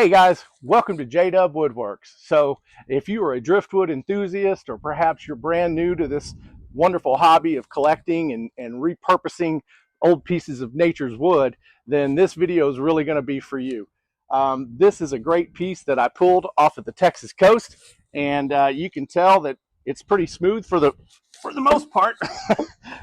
Hey guys, welcome to JDUB-Woodworks. So if you are a driftwood enthusiast, or perhaps you're brand new to this wonderful hobby of collecting and repurposing old pieces of nature's wood, then this video is really going to be for you. This is a great piece that I pulled off of the Texas coast, and you can tell that it's pretty smooth for the most part.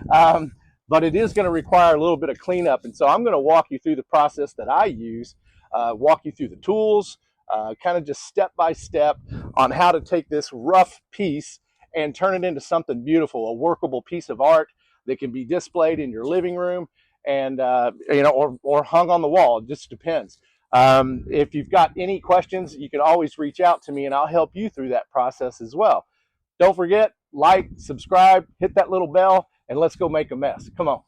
But it is going to require a little bit of cleanup, and so I'm going to walk you through the process that I use. Walk you through the tools, kind of just step by step on how to take this rough piece and turn it into something beautiful, a workable piece of art that can be displayed in your living room and or hung on the wall. It just depends. If you've got any questions, you can always reach out to me and I'll help you through that process as well. Don't forget, like, subscribe, hit that little bell, and let's go make a mess. Come on.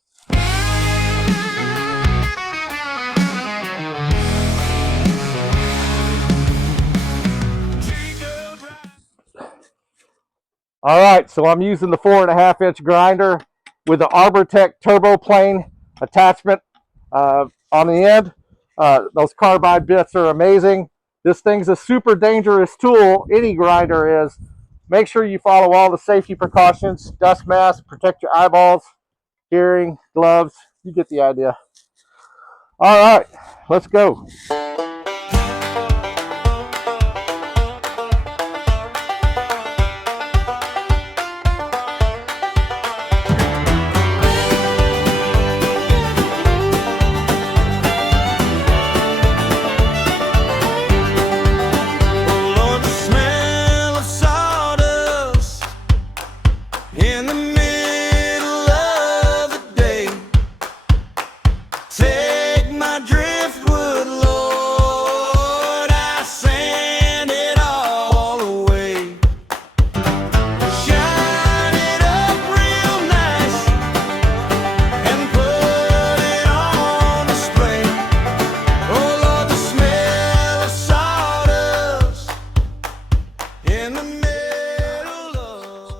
All right, so I'm using the 4.5-inch grinder with the Arbortech Turboplane attachment on the end. Those carbide bits are amazing. This thing's a super dangerous tool. Any grinder is. Make sure you follow all the safety precautions: dust mask, protect your eyeballs, hearing, gloves. You get the idea. All right, let's go.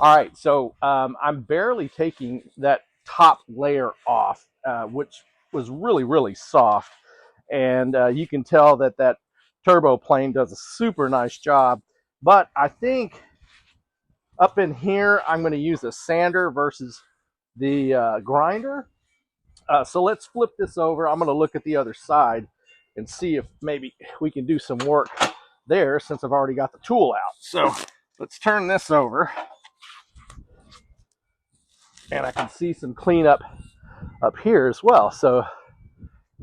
All right, so I'm barely taking that top layer off, which was really soft. And you can tell that that Turboplane does a super nice job. But I think up in here, I'm going to use a sander versus the grinder. So let's flip this over. I'm going to look at the other side and see if maybe we can do some work there since I've already got the tool out. So let's turn this over. And I can see some cleanup up here as well. So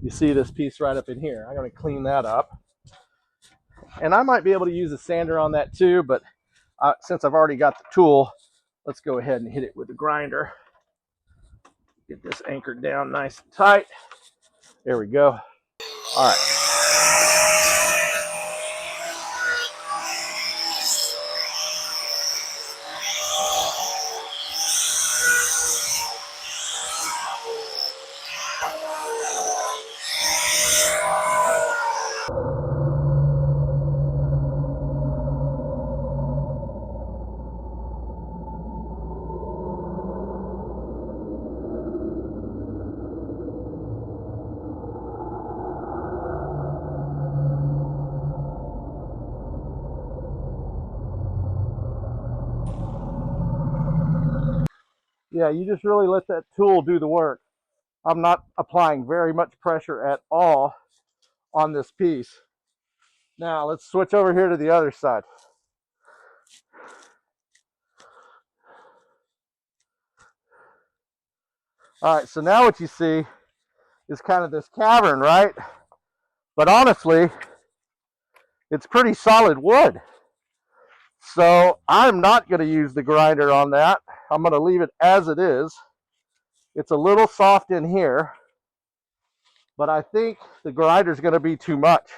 you see this piece right up in here. I'm going to clean that up. And I might be able to use a sander on that too, but since I've already got the tool, let's go ahead and hit it with the grinder. Get this anchored down nice and tight. There we go. All right. Yeah, you just really let that tool do the work. I'm not applying very much pressure at all on this piece. Now let's switch over here to the other side. All right, so now what you see is kind of this cavern, right? But honestly, it's pretty solid wood. So I'm not going to use the grinder on that. I'm going to leave it as it is. It's a little soft in here, but I think the grinder is going to be too much.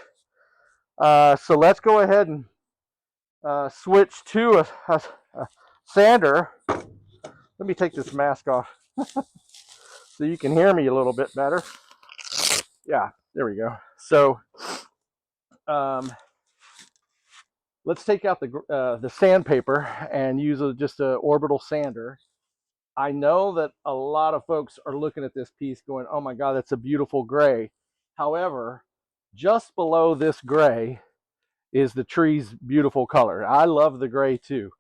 So let's go ahead and switch to a sander. Let me take this mask off so you can hear me a little bit better. Yeah, there we go. So let's take out the sandpaper and use just an orbital sander. I know that a lot of folks are looking at this piece going, oh my God, that's a beautiful gray. However, just below this gray is the tree's beautiful color. I love the gray too,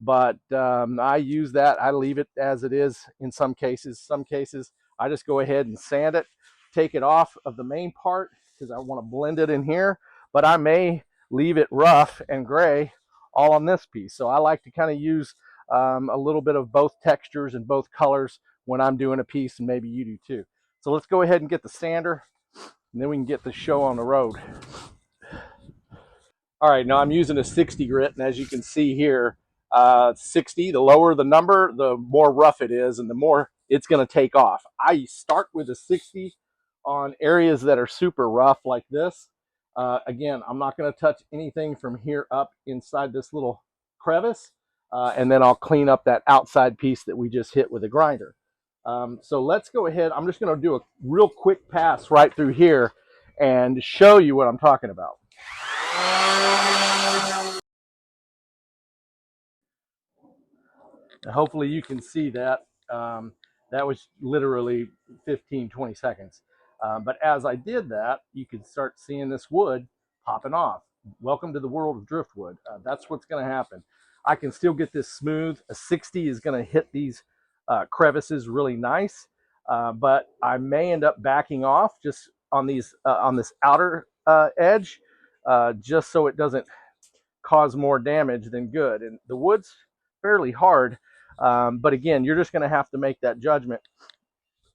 but I use that. I leave it as it is in some cases. Some cases I just go ahead and sand it, take it off of the main part because I want to blend it in here, but I may leave it rough and gray all on this piece. So I like to kind of use a little bit of both textures and both colors when I'm doing a piece, and maybe you do too. So let's go ahead and get the sander, and then we can get the show on the road. All right, now I'm using a 60 grit, and as you can see here, 60, the lower the number, the more rough it is, and the more it's going to take off. I start with a 60 on areas that are super rough like this. Again, I'm not going to touch anything from here up inside this little crevice, and then I'll clean up that outside piece that we just hit with a grinder. So let's go ahead. I'm just going to do a real quick pass right through here and show you what I'm talking about. Hopefully you can see that. That was literally 15-20 seconds. But as I did that, you can start seeing this wood popping off. Welcome to the world of driftwood. That's what's going to happen. I can still get this smooth. A 60 is going to hit these crevices really nice, but I may end up backing off just on these on this outer edge, just so it doesn't cause more damage than good. And the wood's fairly hard, but again, you're just going to have to make that judgment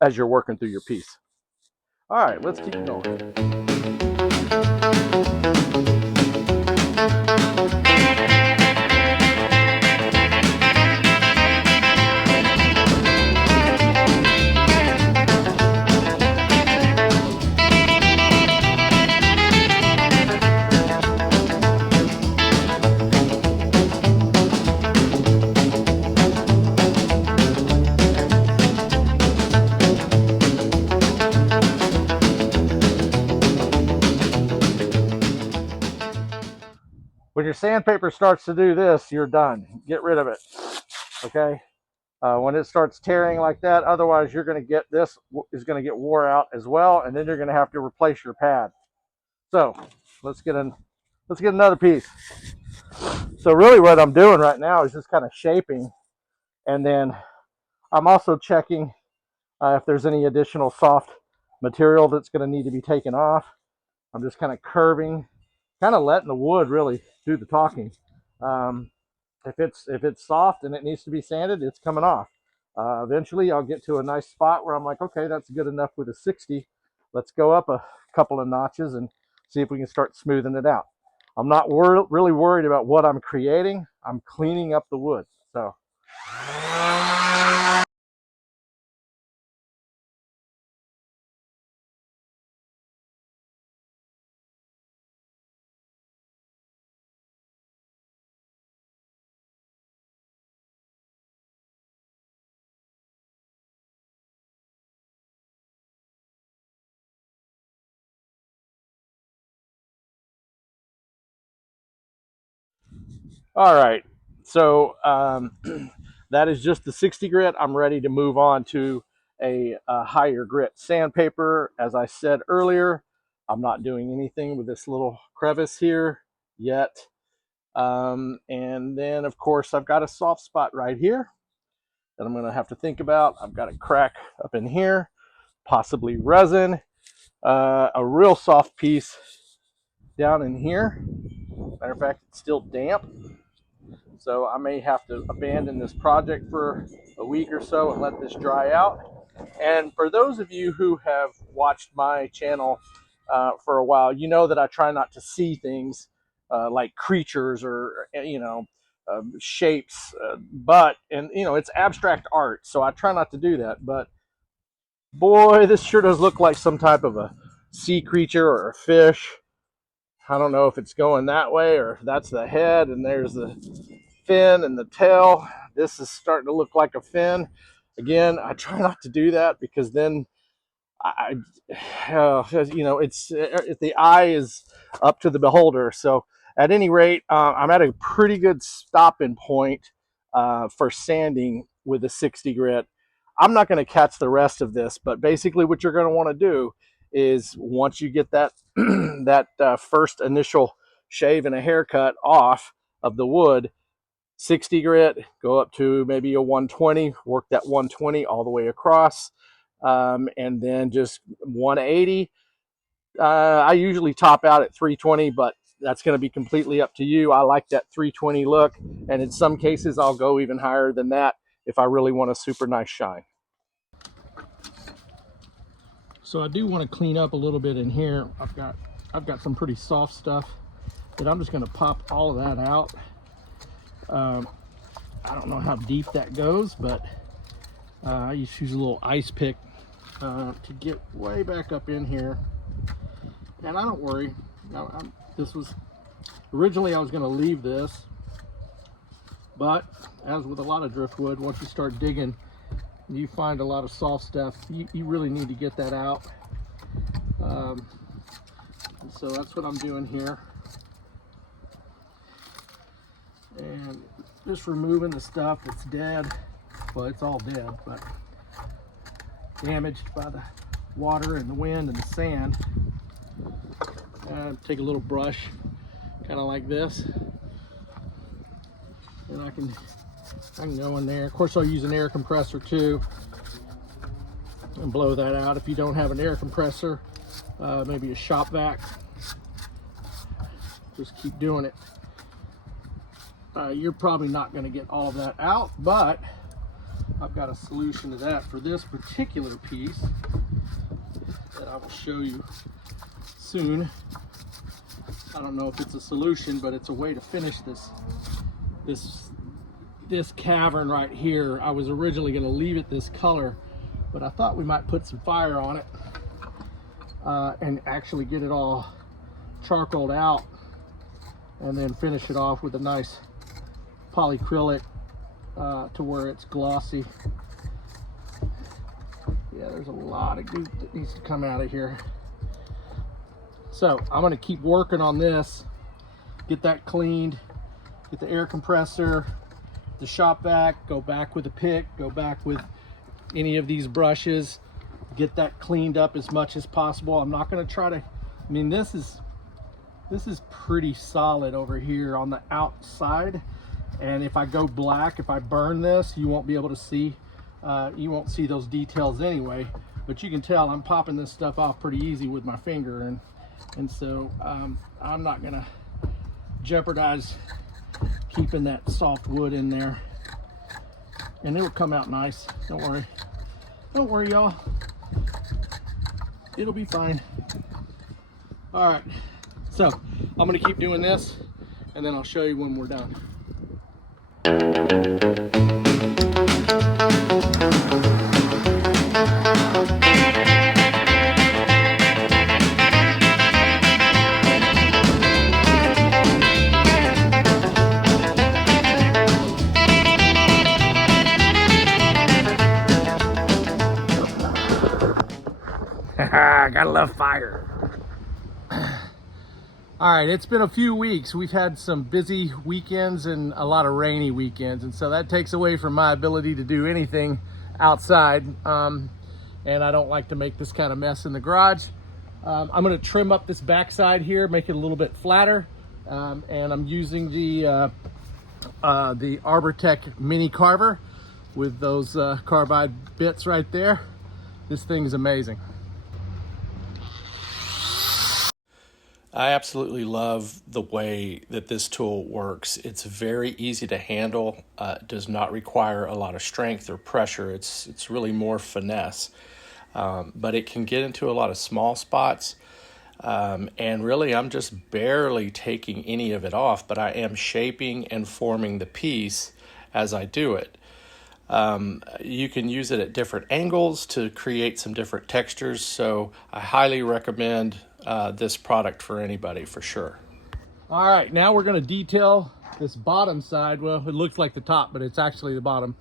as you're working through your piece. All right, let's keep going. When your sandpaper starts to do this, you're done. Get rid of it, okay? When it starts tearing like that, otherwise you're going to get this is going to get wore out as well, and then you're going to have to replace your pad. So let's get another piece. So really what I'm doing right now is just kind of shaping, and then I'm also checking if there's any additional soft material that's going to need to be taken off. I'm just kind of curving, kind of letting the wood really do the talking. If it's soft and it needs to be sanded, it's coming off. Eventually I'll get to a nice spot where I'm like, okay, that's good enough with a 60. Let's go up a couple of notches and see if we can start smoothing it out. I'm not really worried about what I'm creating. I'm cleaning up the wood. So all right, so that is just the 60 grit. I'm ready to move on to a higher grit sandpaper. As I said earlier, I'm not doing anything with this little crevice here yet. And then, of course, I've got a soft spot right here that I'm going to have to think about. I've got a crack up in here, possibly resin, a real soft piece down in here. Matter of fact, it's still damp. So I may have to abandon this project for a week or so and let this dry out. And for those of you who have watched my channel for a while, you know that I try not to see things like creatures or, shapes, and it's abstract art. So I try not to do that. But boy, this sure does look like some type of a sea creature or a fish. I don't know if it's going that way or if that's the head and there's the fin and the tail. This is starting to look like a fin. Again, I try not to do that because then it's the eye is up to the beholder. So at any rate, I'm at a pretty good stopping point for sanding with a 60 grit. I'm not going to catch the rest of this, but basically what you're going to want to do is once you get that that first initial shave and a haircut off of the wood. 60 grit, go up to maybe a 120, work that 120 all the way across, and then just 180. I usually top out at 320, but that's going to be completely up to you. I like that 320 look, and in some cases I'll go even higher than that if I really want a super nice shine. So I do want to clean up a little bit in here. I've got some pretty soft stuff that I'm just going to pop all of that out. I don't know how deep that goes, but I used to use a little ice pick to get way back up in here. And I don't worry. This was originally I was going to leave this, but as with a lot of driftwood, once you start digging, you find a lot of soft stuff. You really need to get that out. And so that's what I'm doing here. And just removing the stuff that's dead. Well, it's all dead, but damaged by the water and the wind and the sand. Take a little brush, kind of like this, and I can go in there. Of course, I'll use an air compressor too and blow that out. If you don't have an air compressor, maybe a shop vac. Just keep doing it. You're probably not going to get all of that out, but I've got a solution to that for this particular piece that I will show you soon. I don't know if it's a solution, but it's a way to finish this cavern right here. I was originally going to leave it this color, but I thought we might put some fire on it and actually get it all charcoaled out, and then finish it off with a nice polycrylic to where it's glossy. Yeah, there's a lot of goop that needs to come out of here. So I'm going to keep working on this, get that cleaned, get the air compressor, the shop vac, go back with a pick, go back with any of these brushes, get that cleaned up as much as possible. I'm not going to try to, I mean, this is pretty solid over here on the outside. And if I go black, if I burn this, you won't be able to see, you won't see those details anyway. But you can tell I'm popping this stuff off pretty easy with my finger. And so I'm not gonna jeopardize keeping that soft wood in there. And it will come out nice, don't worry. Don't worry, y'all. It'll be fine. All right, so I'm gonna keep doing this, and then I'll show you when we're done. Gotta love fire. All right, it's been a few weeks. We've had some busy weekends and a lot of rainy weekends, and so that takes away from my ability to do anything outside. And I don't like to make this kind of mess in the garage. I'm going to trim up this backside here, make it a little bit flatter, and I'm using the Arbortech mini carver with those carbide bits right there. This thing's amazing. I absolutely love the way that this tool works. It's very easy to handle, does not require a lot of strength or pressure. It's really more finesse, but it can get into a lot of small spots. And really, I'm just barely taking any of it off, but I am shaping and forming the piece as I do it. You can use it at different angles to create some different textures, so I highly recommend this product for anybody, for sure. All right, now we're going to detail this bottom side. Well, it looks like the top, but it's actually the bottom.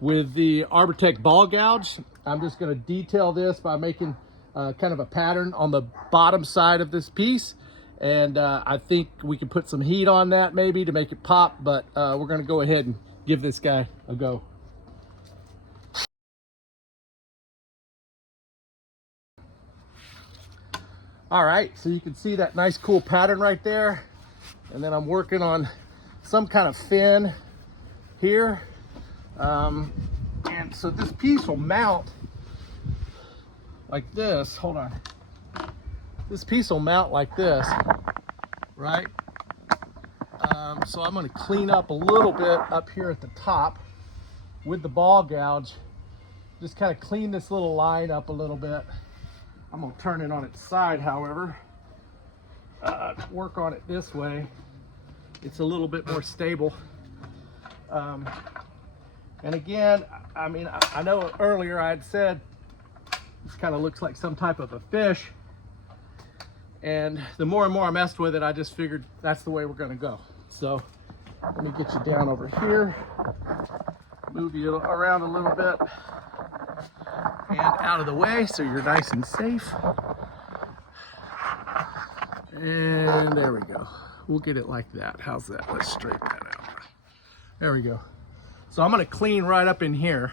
With the Arbortech ball gouge, I'm just going to detail this by making kind of a pattern on the bottom side of this piece. And I think we can put some heat on that maybe to make it pop, but we're going to go ahead and give this guy a go. All right, so you can see that nice cool pattern right there. And then I'm working on some kind of fin here. And so this piece will mount like this. Hold on. This piece will mount like this, right? So I'm going to clean up a little bit up here at the top with the ball gouge. Just kind of clean this little line up a little bit. I'm going to turn it on its side, however. Work on it this way. It's a little bit more stable. And again, I mean, I know earlier I had said this kind of looks like some type of a fish. And the more and more I messed with it, I just figured that's the way we're going to go. So let me get you down over here, move you around a little bit and out of the way so you're nice and safe. And there we go. We'll get it like that. How's that? Let's straighten that out. There we go. So I'm going to clean right up in here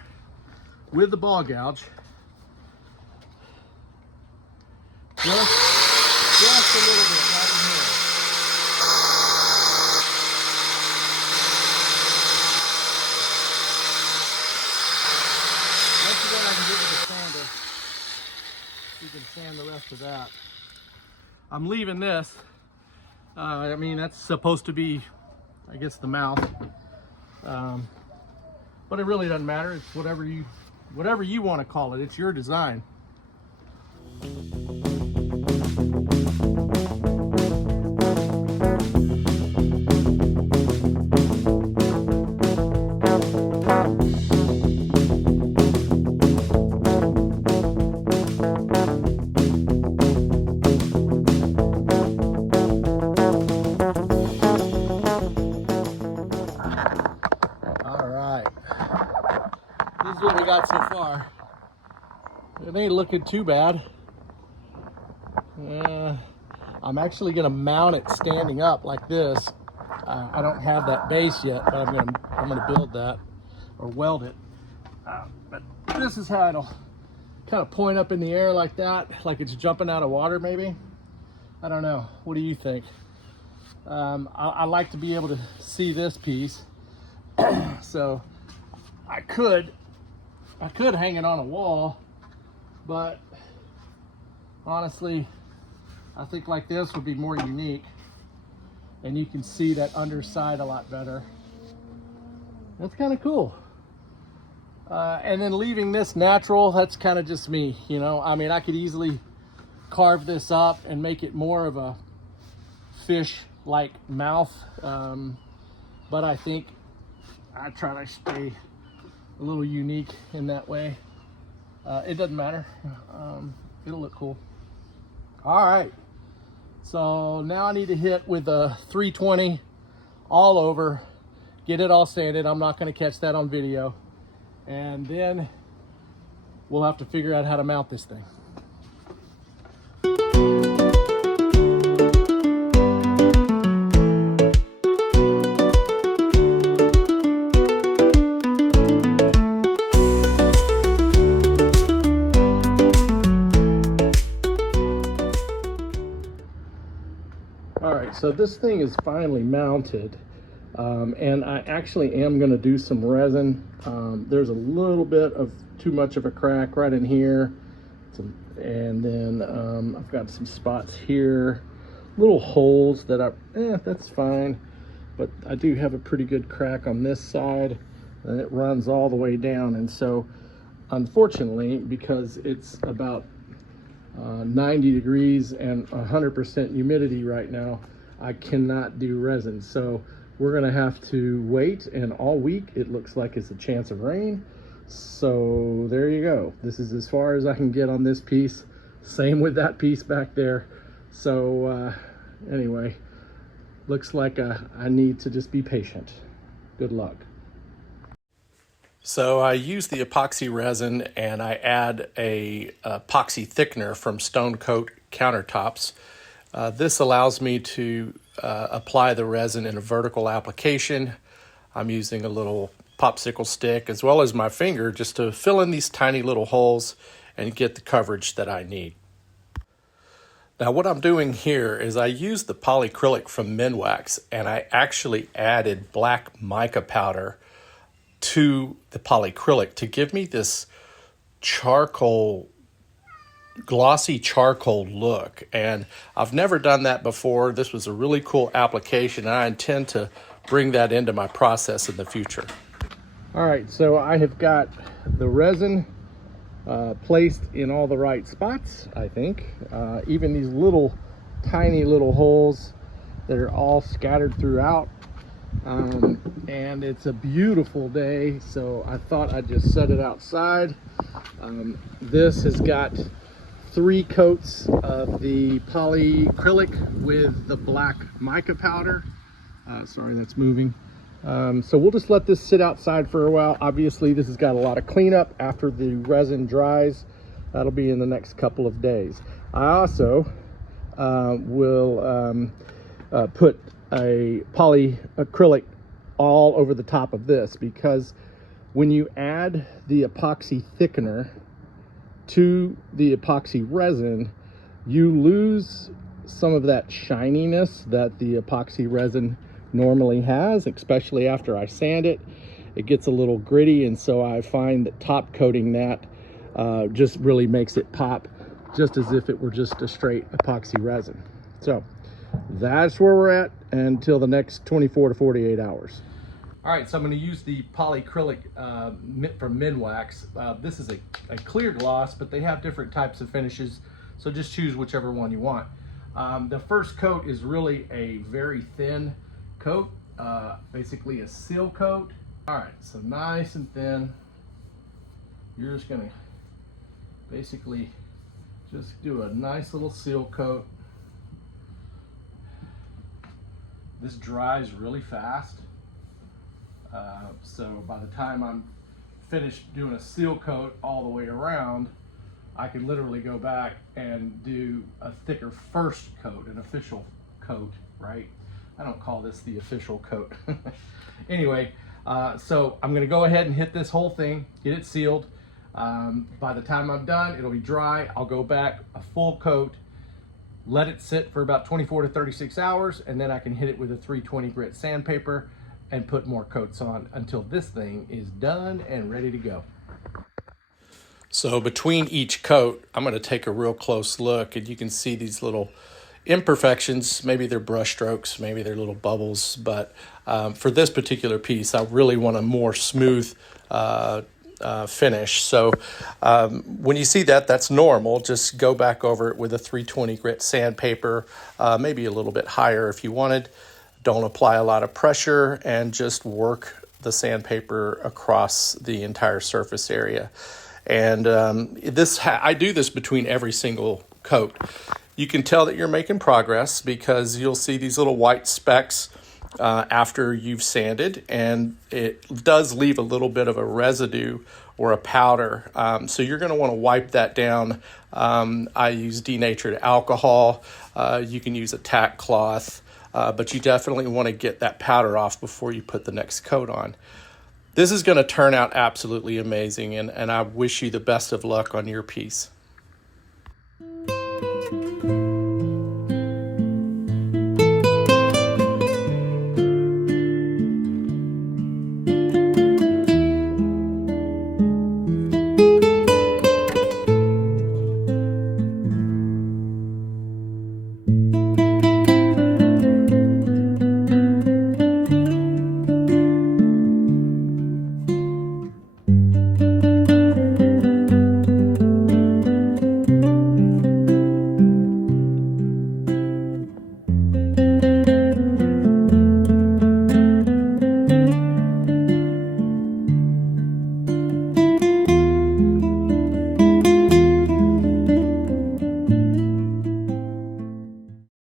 with the ball gouge. Just a little bit right in here. Most of that I can get with the sander. You can sand the rest of that. I'm leaving this. I mean, that's supposed to be, I guess, the mouth. But it really doesn't matter. It's whatever you want to call it. It's your design. What we got so far. It ain't looking too bad. I'm actually gonna mount it standing up like this. I don't have that base yet, but I'm gonna build that or weld it. But this is how it'll kind of point up in the air like that, like it's jumping out of water maybe. I don't know. What do you think? I like to be able to see this piece. So I could hang it on a wall, but honestly, I think like this would be more unique, and you can see that underside a lot better. That's kind of cool. And then leaving this natural, that's kind of just me, you know. I mean, I could easily carve this up and make it more of a fish-like mouth, but I think I try to stay a little unique in that way. It doesn't matter. It'll look cool. All right. So now I need to hit with a 320 all over, get it all sanded. I'm not going to catch that on video. And then we'll have to figure out how to mount this thing. So this thing is finally mounted, and I actually am going to do some resin. There's a little bit of too much of a crack right in here, and then I've got some spots here, little holes that that's fine, but I do have a pretty good crack on this side, and it runs all the way down. And so unfortunately, because it's about 90 degrees and 100% humidity right now, I cannot do resin. So we're gonna have to wait, and all week it looks like it's a chance of rain. So there you go. This is as far as I can get on this piece. Same with that piece back there. So anyway, looks like I need to just be patient. Good luck. So I use the epoxy resin, and I add a epoxy thickener from Stone Coat countertops. This allows me to apply the resin in a vertical application. I'm using a little popsicle stick as well as my finger just to fill in these tiny little holes and get the coverage that I need. Now what I'm doing here is I used the polycrylic from Minwax, and I actually added black mica powder to the polycrylic to give me this charcoal, glossy charcoal look. And I've never done that before. This was a really cool application, and I intend to bring that into my process in the future. All right, so I have got the resin placed in all the right spots, I think. Even these little tiny little holes that are all scattered throughout. And it's a beautiful day, so I thought I'd just set it outside. This has got 3 coats of the polycrylic with the black mica powder. Sorry, that's moving. So we'll just let this sit outside for a while. Obviously, this has got a lot of cleanup after the resin dries. That'll be in the next couple of days. I also will put a polyacrylic all over the top of this, because when you add the epoxy thickener to the epoxy resin, you lose some of that shininess that the epoxy resin normally has, especially after I sand it. It gets a little gritty, and so I find that top coating that just really makes it pop, just as if it were just a straight epoxy resin. So that's where we're at until the next 24 to 48 hours. All right, so I'm going to use the polycrylic from Minwax. This is a clear gloss, but they have different types of finishes, so just choose whichever one you want. The first coat is really a very thin coat, basically a seal coat. All right, so nice and thin. You're just going to basically just do a nice little seal coat. This dries really fast, so by the time I'm finished doing a seal coat all the way around, I can literally go back and do a thicker first coat, an official coat, right? I don't call this the official coat. Anyway, so I'm gonna go ahead and hit this whole thing, get it sealed. By the time I'm done, it'll be dry. I'll go back a full coat, let it sit for about 24 to 36 hours, and then I can hit it with a 320 grit sandpaper and put more coats on until this thing is done and ready to go. So between each coat, I'm going to take a real close look, and you can see these little imperfections. Maybe they're brush strokes, maybe they're little bubbles, but for this particular piece, I really want a more smooth finish. So when you see that, that's normal. Just go back over it with a 320 grit sandpaper, maybe a little bit higher if you wanted. Don't apply a lot of pressure, and just work the sandpaper across the entire surface area. And I do this between every single coat. You can tell that you're making progress because you'll see these little white specks after you've sanded, and it does leave a little bit of a residue or a powder. So you're going to want to wipe that down. I use denatured alcohol. You can use a tack cloth, but you definitely want to get that powder off before you put the next coat on. This is going to turn out absolutely amazing, and I wish you the best of luck on your piece.